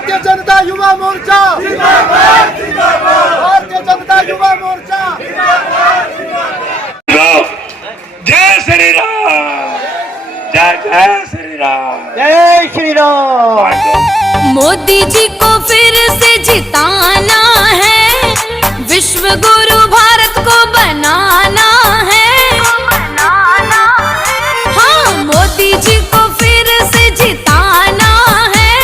भारतीय जनता युवा मोर्चा भारतीय जनता युवा मोर्चा। जय श्री राम, जय जय श्री राम, जय श्री राम। मोदी जी को फिर से जिताना है, विश्व गुरु भारत को बनाना है। हाँ, मोदी जी को फिर से जिताना है,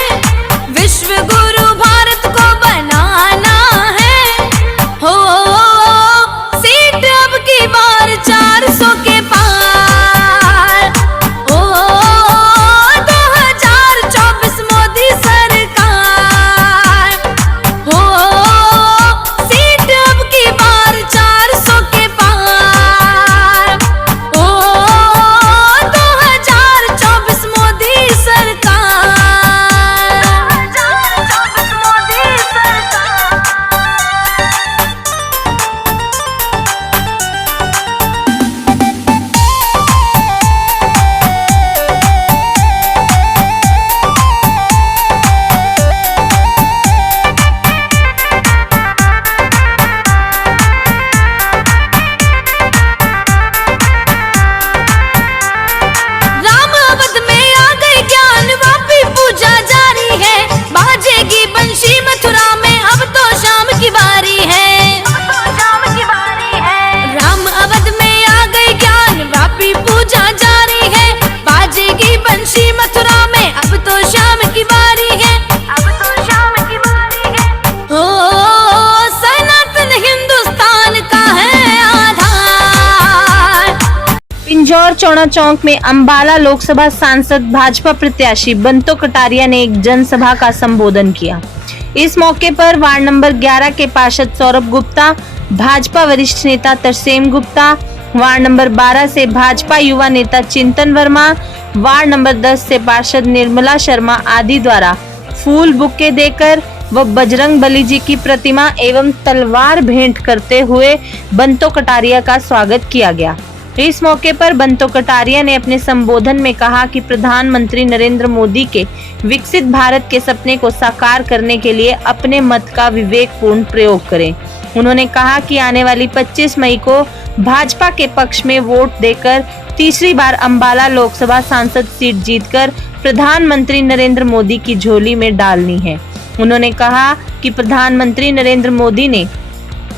विश्व गुरु भारत को बनाना है। हो सीट अब की बार 400 के पार। हो 2024 मोदी सरकार। हो सीट अब की बार 400 के पार। हो 2024 मोदी सरकार। 2024 मोदी सरकार। राम अवध में आ गए ज्ञान, वापी पूजा जारी है। बाजेगी बंशी मथुरा में, अब तो शाम की बारी है। राम अवध में आ गए ज्ञान, वापी पूजा जारी है। बाजेगी बंशी मथुरा में, अब तो शाम की बारी है। हो सनातन हिंदुस्तान का है आधार। पिंजौर चौड़ा चौक में अंबाला लोकसभा सांसद भाजपा प्रत्याशी बंतो कटारिया ने एक जनसभा का संबोधन किया। इस मौके पर वार्ड नंबर 11 के पार्षद सौरभ गुप्ता, भाजपा वरिष्ठ नेता तरसेम गुप्ता, वार्ड नंबर 12 से भाजपा युवा नेता चिंतन वर्मा, वार्ड नंबर 10 से पार्षद निर्मला शर्मा आदि द्वारा फूल बुके देकर व बजरंग बली जी की प्रतिमा एवं तलवार भेंट करते हुए बंतो कटारिया का स्वागत किया गया। इस मौके पर बंतो कटारिया ने अपने संबोधन में कहा कि प्रधानमंत्री नरेंद्र मोदी के विकसित भारत के सपने को साकार करने के लिए अपने मत का विवेकपूर्ण प्रयोग करें। उन्होंने कहा कि आने वाली 25 मई को भाजपा के पक्ष में वोट देकर तीसरी बार अंबाला लोकसभा सांसद सीट जीतकर प्रधानमंत्री नरेंद्र मोदी की झोली में डालनी है। उन्होंने कहा कि प्रधानमंत्री नरेंद्र मोदी ने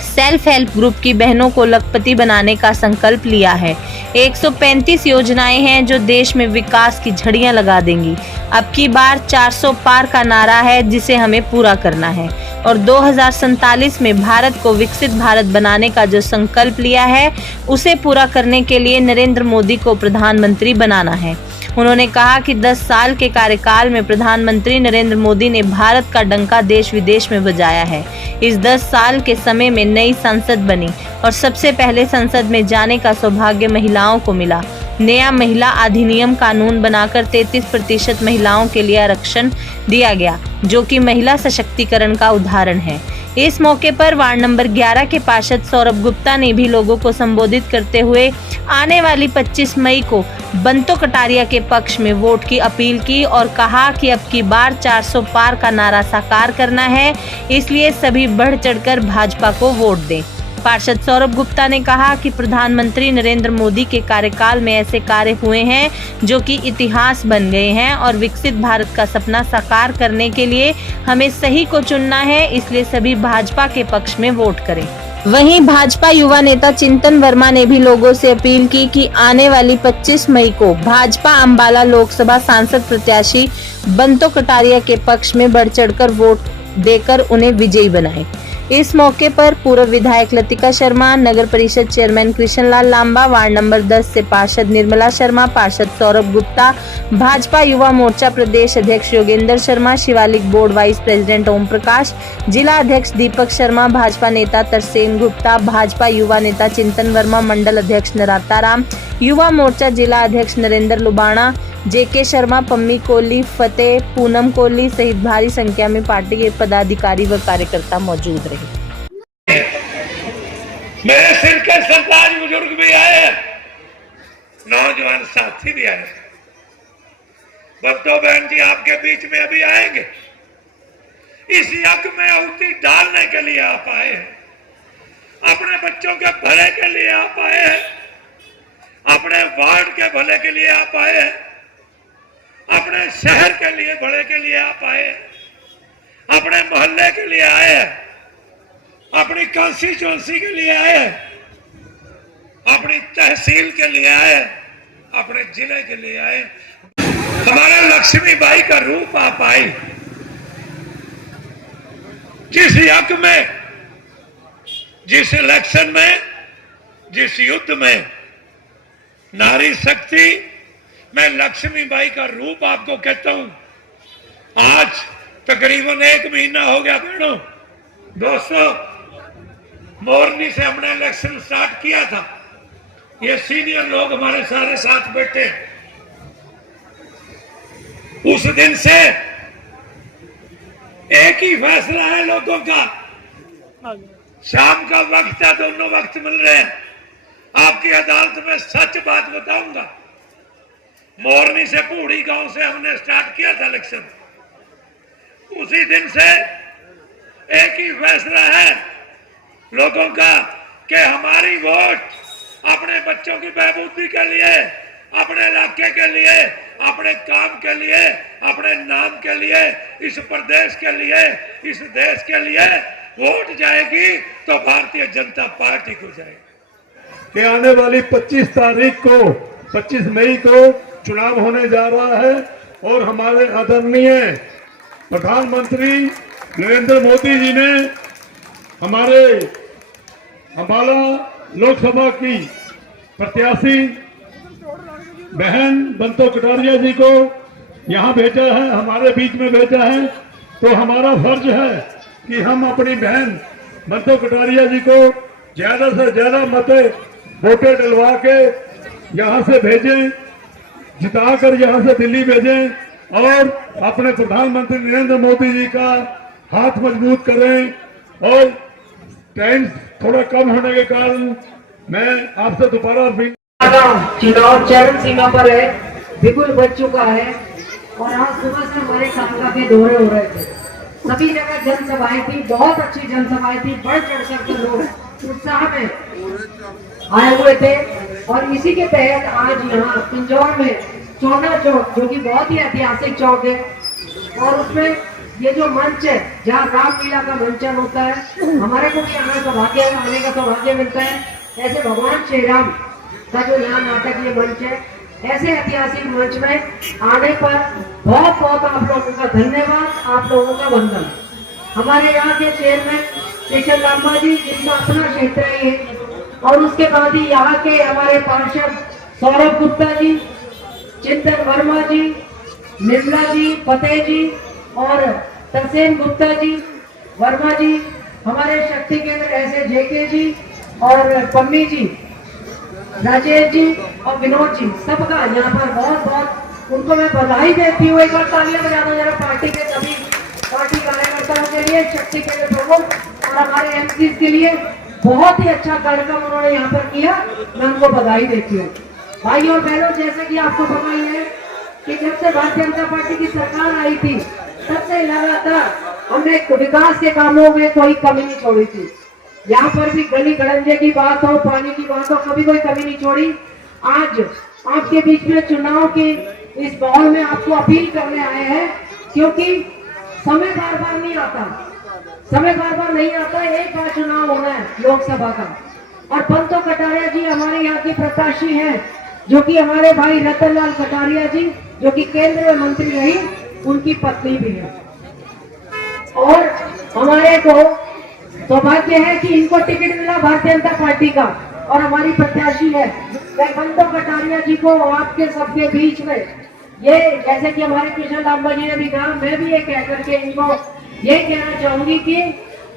सेल्फ हेल्प ग्रुप की बहनों को लखपति बनाने का संकल्प लिया है। 135 योजनाएं हैं जो देश में विकास की झड़ियां लगा देंगी। अब की बार 400 पार का नारा है जिसे हमें पूरा करना है और 2047 में भारत को विकसित भारत बनाने का जो संकल्प लिया है उसे पूरा करने के लिए नरेंद्र मोदी को प्रधानमंत्री बनाना है। उन्होंने कहा कि 10 साल के कार्यकाल में प्रधानमंत्री नरेंद्र मोदी ने भारत का डंका देश विदेश में बजाया है। इस 10 साल के समय में नई संसद बनी और सबसे पहले संसद में जाने का सौभाग्य महिलाओं को मिला। नया महिला अधिनियम कानून बनाकर 33% महिलाओं के लिए आरक्षण दिया गया, जो कि महिला सशक्तिकरण का उदाहरण है। इस मौके पर वार्ड नंबर 11 के पार्षद सौरभ गुप्ता ने भी लोगों को संबोधित करते हुए आने वाली 25 मई को बंतो कटारिया के पक्ष में वोट की अपील की और कहा कि अब की बार 400 पार का नारा साकार करना है, इसलिए सभी बढ़ चढ़कर भाजपा को वोट दें। पार्षद सौरभ गुप्ता ने कहा कि प्रधानमंत्री नरेंद्र मोदी के कार्यकाल में ऐसे कार्य हुए हैं जो कि इतिहास बन गए हैं और विकसित भारत का सपना साकार करने के लिए हमें सही को चुनना है, इसलिए सभी भाजपा के पक्ष में वोट करें। वहीं भाजपा युवा नेता चिंतन वर्मा ने भी लोगों से अपील की कि आने वाली 25 मई को भाजपा अंबाला लोकसभा सांसद प्रत्याशी बंतो कटारिया के पक्ष में बढ़ चढ़कर वोट देकर उन्हें विजयी बनाएं। इस मौके पर पूर्व विधायक लतिका शर्मा, नगर परिषद chairman Krishanlal Lamba, ward number 10 से पार्षद निर्मला शर्मा, पार्षद सौरभ गुप्ता, भाजपा युवा मोर्चा प्रदेश अध्यक्ष Yogendra Sharma, Shivalik board vice president Om Prakash, जिला अध्यक्ष दीपक शर्मा, भाजपा नेता तरसेम गुप्ता, भाजपा युवा नेता चिंतन वर्मा, मंडल अध्यक्ष नराता राम, युवा मोर्चा जिला अध्यक्ष नरेंद्र लुबाणा, जेके शर्मा, पम्मी कोहली, फतेह, पूनम कोहली सहित भारी संख्या में पार्टी के पदाधिकारी व कार्यकर्ता मौजूद रहे। मेरे सिर के सरताज बुजुर्ग भी आए, नौजवान साथी भी आए। बंतो बहन जी आपके बीच में अभी आएंगे। इस यज्ञ में आहुति डालने के लिए आप आए हैं, अपने बच्चों के भले के लिए आप आए हैं, अपने वार्ड के भले के लिए आप आए हैं, अपने शहर के लिए भले के लिए आप आए हैं, अपने मोहल्ले के लिए आए हैं, अपनी कॉन्स्टिट्यूंसी के लिए आए हैं, अपनी तहसील के लिए आए, अपने जिले के लिए आए। हमारे लक्ष्मीबाई का रूप आप आई। जिस यज्ञ में, जिस इलेक्शन में, जिस युद्ध में नारी शक्ति, मैं लक्ष्मीबाई का रूप आपको कहता हूं। आज तकरीबन 1 महीना हो गया बहनों, दोस्तों, मोरनी से हमने इलेक्शन स्टार्ट किया था। ये सीनियर लोग हमारे सारे साथ बैठे। उस दिन से एक ही फैसला है लोगों का। शाम का वक्त है, दोनों वक्त मिल रहे हैं। आपकी अदालत में सच बात बताऊंगा। मोरनी से पूड़ी गांव से हमने स्टार्ट किया था इलेक्शन। उसी दिन से एक ही फैसला है लोगों का कि हमारी वोट अपने बच्चों की बहबूदी के लिए, अपने इलाके के लिए, अपने काम के लिए, अपने नाम के लिए, इस प्रदेश के लिए, इस देश के लिए वोट जाएगी तो भारतीय जनता पार्टी को जाएगी। कि आने वाली 25 तारीख को, 25 मई को चुनाव होने जा रहा है और हमारे आदरणीय प्रधानमंत्री नरेंद्र मोदी जी ने हमारे अंबाला लोकसभा की प्रत्याशी बहन बंतो कटारिया जी को यहाँ भेजा है, हमारे बीच में भेजा है। तो हमारा फर्ज है कि हम अपनी बहन बंतो कटारिया जी को ज्यादा से ज्यादा मत वोटें डलवा के यहाँ से भेजें, जिताकर यहाँ से दिल्ली भेजें और अपने प्रधानमंत्री नरेंद्र मोदी जी का हाथ मजबूत करें। और टाइम थोड़ा कम होने के कारण मैं आपसे दोबारा चुनाव चरम सीमा पर है, बिल्कुल बच चुका है। और आज सुबह से हमारे कामका के दौरे हो रहे थे, सभी जगह जनसभाएं थी, बहुत अच्छी जनसभाएं थी, बढ़ चढ़कर के लोग उत्साह में आए हुए थे। और इसी के तहत आज यहाँ पिंजौर में चौना चौक, जो कि बहुत ही ऐतिहासिक चौक है, और उसमें ये जो मंच है जहाँ रामलीला का मंचन होता है, हमारे को भी आने का सौभाग्य मिलता है। ऐसे भगवान श्री राम का जो यहाँ नाटक ये मंच है, ऐसे ऐतिहासिक मंच में आने पर बहुत बहुत आप लोगों का धन्यवाद, आप लोगों का वंदन। हमारे यहाँ के चेयरमैन शेखर लांबा जी, जिनका अपना क्षेत्र है, और उसके बाद ही यहाँ के हमारे पार्षद सौरभ गुप्ता जी, चिंतन वर्मा जी, निर्मला जी, फतेह जी और तरसेन गुप्ता जी, वर्मा जी, हमारे शक्ति केंद्र ऐसे जेके जी और पम्मी जी, राजेश जी और विनोद जी, सबका यहाँ पर बहुत बहुत उनको मैं बधाई देती हूँ। एक बार तालियां बजा दो जरा पार्टी के सभी पार्टी कार्यकर्ताओं के लिए, शक्ति केंद्र प्रमुख और हमारे एमसी के लिए। बहुत ही अच्छा कार्यक्रम उन्होंने यहाँ पर किया, मैं उनको बधाई देती हूँ। भाई और बहनों, जैसे कि आपको पता ही है कि जब से भारतीय जनता पार्टी की सरकार आई थी, तब से लगातार हमने विकास के कामों में कोई कमी नहीं छोड़ी थी। यहाँ पर भी गली गड़ंजे की बात हो, पानी की बात हो, कभी कोई कमी नहीं छोड़ी। आज आपके बीच में चुनाव के इस माहौल में आपको अपील करने आए हैं, क्योंकि समय बार बार नहीं आता, समय बार बार नहीं आता, एक बार चुनाव होना है लोकसभा का। और बंतो कटारिया जी हमारे यहाँ की प्रत्याशी हैं, जो कि हमारे भाई रतन लाल कटारिया जी, जो कि केंद्र में मंत्री रही, उनकी पत्नी भी है। और हमारे को सौभाग्य है कि इनको टिकट मिला भारतीय जनता पार्टी का, और हमारी प्रत्याशी है बंतो कटारिया जी को आपके सबके बीच में, ये जैसे कि हमारे कृष्ण लांबा जी ने भी कहा, मैं भी ये कह करके इनको ये कहना चाहूंगी कि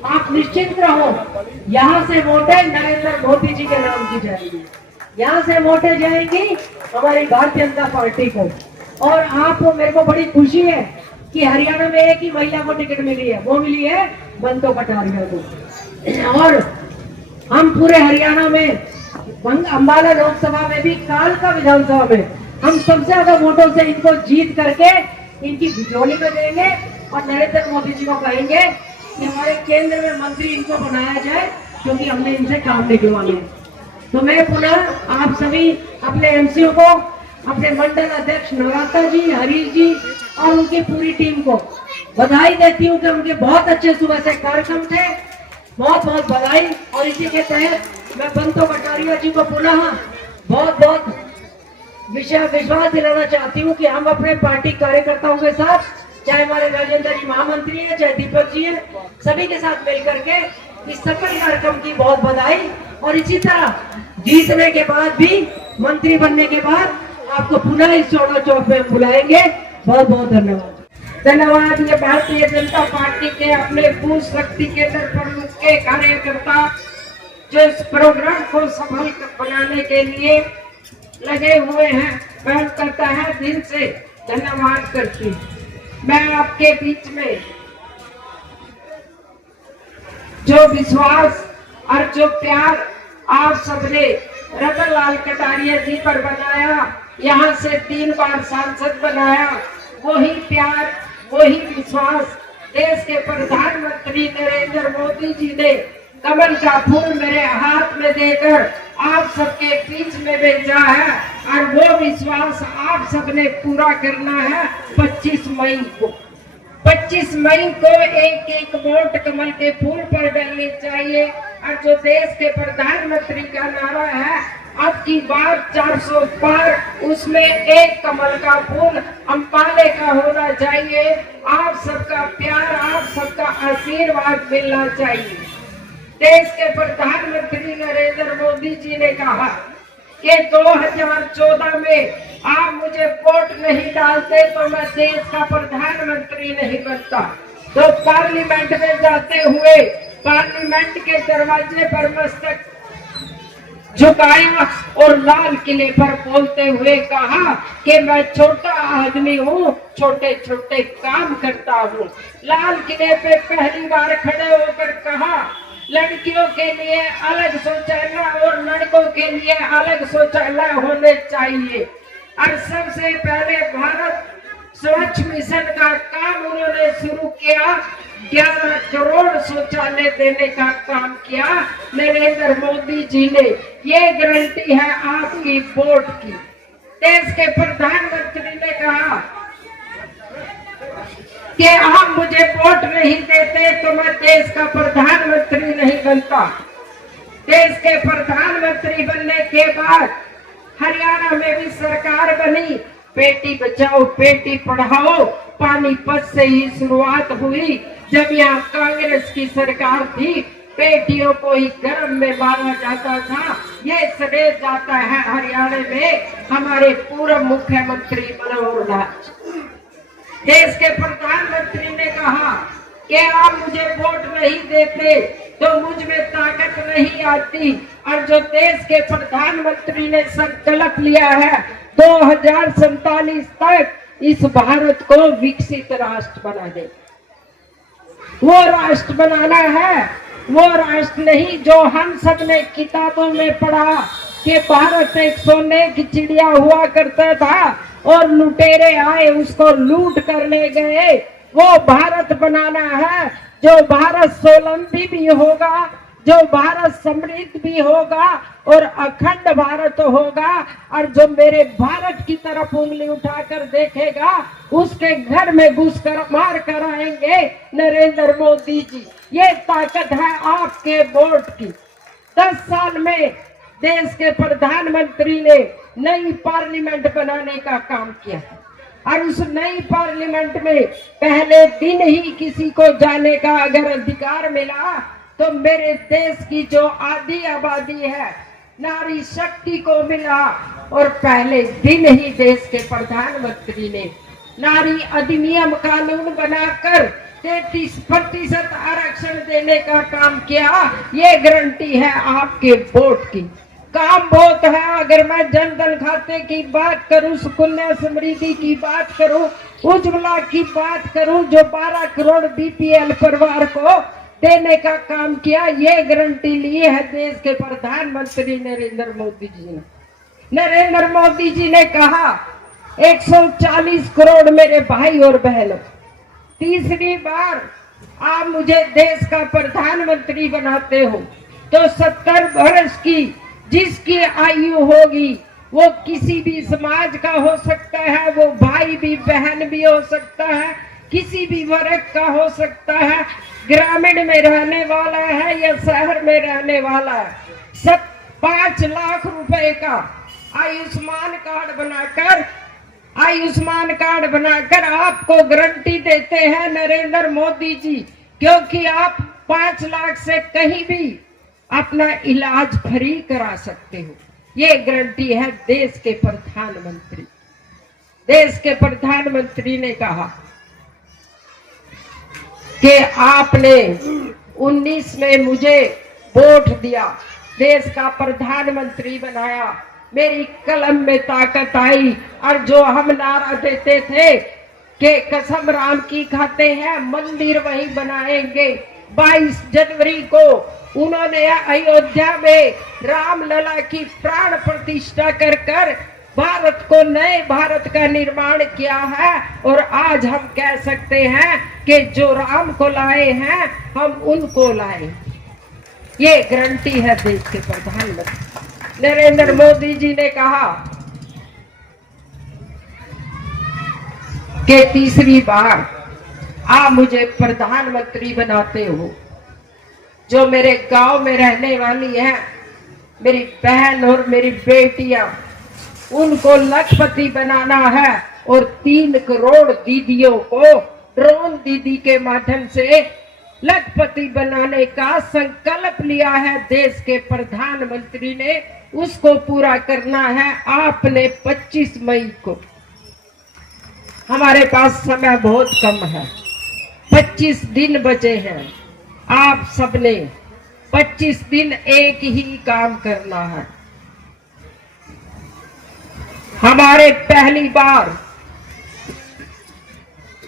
आप निश्चिंत रहो, यहाँ से वोटें नरेंद्र मोदी जी के नाम की जाएगी, यहाँ से वोटें जाएंगी हमारी भारतीय जनता पार्टी को। और आप, मेरे को बड़ी खुशी है कि हरियाणा में एक ही महिला को टिकट मिली है, वो मिली है बंतो कटारिया को। और हम पूरे हरियाणा में अंबाला लोकसभा में भी, कालका विधानसभा में हम सबसे ज्यादा वोटों से इनको जीत करके इनकी झोली में देंगे और नरेंद्र मोदी जी को कहेंगे कि हमारे केंद्र में मंत्री इनको बनाया जाए, क्योंकि हमने इनसे काम निकलवाने हैं। तो मैं पुनः आप सभी अपने एमसीओ को, अपने मंडल अध्यक्ष नवराता जी, हरीश जी और उनकी पूरी टीम को बधाई देती हूँ कि उनके बहुत अच्छे सुबह से कार्यक्रम थे। बहुत बहुत बधाई। और इसी के तहत मैं बंतो कटारिया जी को पुनः बहुत बहुत विश्वास दिलाना चाहती हूँ कि हम अपने पार्टी कार्यकर्ताओं के साथ, चाहे हमारे राजेंद्र जी महामंत्री है, चाहे दीपक जी है, सभी के साथ मिल करके इस सफल कार्यक्रम की बहुत बधाई। और इसी तरह जीतने के बाद भी, मंत्री बनने के बाद आपको पुनः इस चौड़ा चौक में बुलाएंगे। बहुत बहुत धन्यवाद। धन्यवाद। ये भारतीय जनता पार्टी के अपने बूथ शक्ति केंद्र प्रमुख के कार्यकर्ता जो इस प्रोग्राम को सफल बनाने के लिए लगे हुए हैं, मैं करता है दिल से धन्यवाद करती हूँ। मैं आपके बीच में जो विश्वास और जो प्यार आप सबने रतन लाल कटारिया जी पर बनाया, यहाँ से 3 बार सांसद बनाया, वही प्यार, वही विश्वास देश के प्रधानमंत्री नरेंद्र मोदी जी ने कमल का फूल मेरे हाथ में देकर आप सबके बीच में भेजा है। और वो विश्वास आप सबने पूरा करना है 25 मई को। 25 मई को एक एक वोट कमल के फूल पर डालनी चाहिए। और जो देश के प्रधानमंत्री का नारा है, अब की बार 400 पार, उसमें एक कमल का फूल अम्बाले का होना चाहिए। आप सबका प्यार, आप सबका आशीर्वाद मिलना चाहिए। देश के प्रधानमंत्री नरेंद्र मोदी जी ने कहा कि 2014 में आप मुझे वोट नहीं डालते तो मैं देश का प्रधानमंत्री नहीं बनता। तो पार्लियामेंट में जाते हुए पार्लियामेंट के दरवाजे पर मस्तक झुकाया और लाल किले पर बोलते हुए कहा कि मैं छोटा आदमी हूँ, छोटे छोटे काम करता हूँ। लाल किले पे पहली बार खड़े होकर कहा लड़कियों के लिए अलग शौचालय और लड़कों के लिए अलग शौचालय होने चाहिए। और सबसे पहले भारत स्वच्छ मिशन का काम उन्होंने शुरू किया। 11 करोड़ शौचालय देने का काम किया नरेंद्र मोदी जी ने। ये गारंटी है आपकी वोट की। देश के प्रधानमंत्री ने कहा कि आप मुझे वोट नहीं देते तो मैं देश का प्रधानमंत्री नहीं बनता। देश के प्रधानमंत्री बनने के बाद हरियाणा में भी सरकार बनी। बेटी बचाओ बेटी पढ़ाओ पानीपत से ही शुरुआत हुई। जब यहाँ कांग्रेस की सरकार थी, बेटियों को ही गर्भ में मारा जाता था। ये श्रेय जाता है हरियाणा में हमारे पूर्व मुख्यमंत्री मनोहर लाल। देश के प्रधानमंत्री ने कहा कि आप मुझे वोट नहीं देते तो मुझ में ताकत नहीं आती। और जो देश के प्रधानमंत्री ने संकल्प लिया है 2047 तक इस भारत को विकसित राष्ट्र बना दे, वो राष्ट्र बनाना है। वो राष्ट्र नहीं जो हम सब ने किताबों में पढ़ा कि भारत एक सोने की चिड़िया हुआ करता था और लुटेरे आए उसको लूट कर ले गए। वो भारत बनाना है जो भारत स्वावलंबी भी होगा, जो भारत समृद्ध भी होगा और अखंड भारत होगा। और जो मेरे भारत की तरफ उंगली उठाकर देखेगा उसके घर में घुसकर मार कर आएंगे नरेंद्र मोदी जी। ये ताकत है आपके वोट की। 10 साल में देश के प्रधानमंत्री ने नई पार्लियामेंट बनाने का काम किया और उस नई पार्लियामेंट में पहले दिन ही किसी को जाने का अगर अधिकार मिला तो मेरे देश की जो आधी आबादी है नारी शक्ति को मिला। और पहले दिन ही देश के प्रधानमंत्री ने नारी अधिनियम कानून बनाकर 33% आरक्षण देने का काम किया। ये गारंटी है आपके वोट की। काम बहुत है। अगर मैं जनधन खाते की बात करूं, सुकन्या समृद्धि की बात करूं, उज्ज्वला की बात करूं, जो 12 करोड़ बीपीएल परिवार को देने का काम किया, ये गारंटी ली है देश के प्रधानमंत्री नरेंद्र मोदी जी ने। नरेंद्र मोदी जी ने कहा 140 करोड़ मेरे भाई और बहनों, तीसरी बार आप मुझे देश का प्रधानमंत्री बनाते हो तो 70 वर्ष की जिसकी आयु होगी वो किसी भी समाज का हो सकता है, वो भाई भी बहन भी हो सकता है, किसी भी वर्ग का हो सकता है, ग्रामीण में रहने वाला है या शहर में रहने वाला है, सब 5 लाख रुपए का आयुष्मान कार्ड बनाकर आपको गारंटी देते हैं नरेंद्र मोदी जी, क्योंकि आप 5 लाख से कहीं भी अपना इलाज फ्री करा सकते हो। ये गारंटी है देश के प्रधानमंत्री। देश के प्रधानमंत्री ने कहा कि आपने 19 में मुझे वोट दिया, देश का प्रधानमंत्री बनाया, मेरी कलम में ताकत आई, और जो हम नारा देते थे कि कसम राम की खाते हैं मंदिर वहीं बनाएंगे, 22 जनवरी को उन्होंने अयोध्या में रामलला की प्राण प्रतिष्ठा कर भारत को नए भारत का निर्माण किया है। और आज हम कह सकते हैं कि जो राम को लाए हैं हम उनको लाए। ये गारंटी है देश के प्रधानमंत्री नरेंद्र मोदी जी ने कहा कि तीसरी बार आप मुझे प्रधानमंत्री बनाते हो, जो मेरे गांव में रहने वाली है मेरी बहन और मेरी बेटियां, उनको लखपति बनाना है, और 3 करोड़ दीदियों को ड्रोन दीदी के माध्यम से लखपति बनाने का संकल्प लिया है देश के प्रधानमंत्री ने, उसको पूरा करना है आपने 25 मई को। हमारे पास समय बहुत कम है, 25 दिन बचे हैं। आप सबने 25 दिन एक ही काम करना है। हमारे पहली बार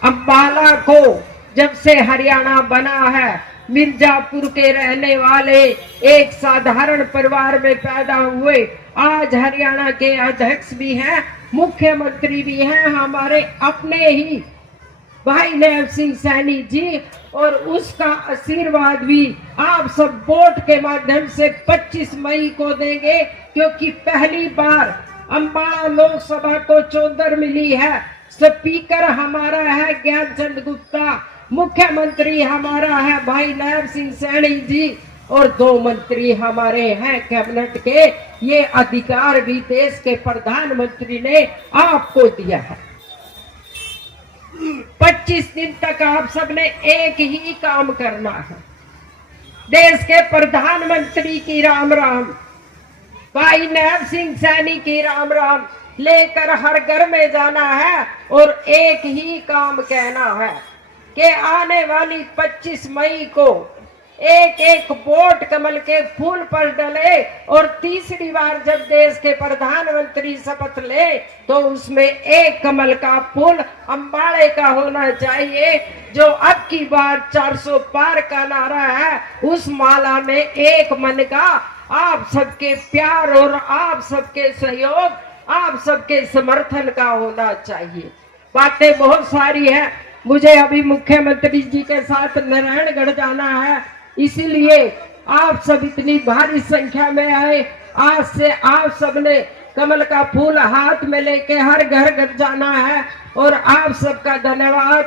अंबाला को जब से हरियाणा बना है, मिर्जापुर के रहने वाले एक साधारण परिवार में पैदा हुए, आज हरियाणा के अध्यक्ष भी हैं, मुख्यमंत्री भी हैं, हमारे अपने ही भाई नैब सिंह सैनी जी, और उसका आशीर्वाद भी आप सब वोट के माध्यम से 25 मई को देंगे, क्योंकि पहली बार अंबाला लोकसभा को 14 मिली है। स्पीकर हमारा है ज्ञानचंद गुप्ता, मुख्यमंत्री हमारा है भाई नैब सिंह सैनी जी, और 2 मंत्री हमारे हैं कैबिनेट के। ये अधिकार भी देश के प्रधानमंत्री ने आपको दिया है। 25 दिन तक आप सबने एक ही काम करना है, देश के प्रधानमंत्री की राम राम, भाई नैब सिंह सैनी की राम राम लेकर हर घर में जाना है, और एक ही काम कहना है कि आने वाली 25 मई को एक वोट कमल के फूल पर डले, और तीसरी बार जब देश के प्रधानमंत्री शपथ ले तो उसमें एक कमल का फूल अंबाड़े का होना चाहिए। जो अब की बार 400 पार का नारा है, उस माला में एक मन का आप सबके प्यार और आप सबके सहयोग, आप सबके समर्थन का होना चाहिए। बातें बहुत सारी है, मुझे अभी मुख्यमंत्री जी के साथ नारायणगढ़ जाना है, इसीलिए आप सब इतनी भारी संख्या में आए। आज से आप सबने कमल का फूल हाथ में लेके हर घर घर जाना है, और आप सबका धन्यवाद।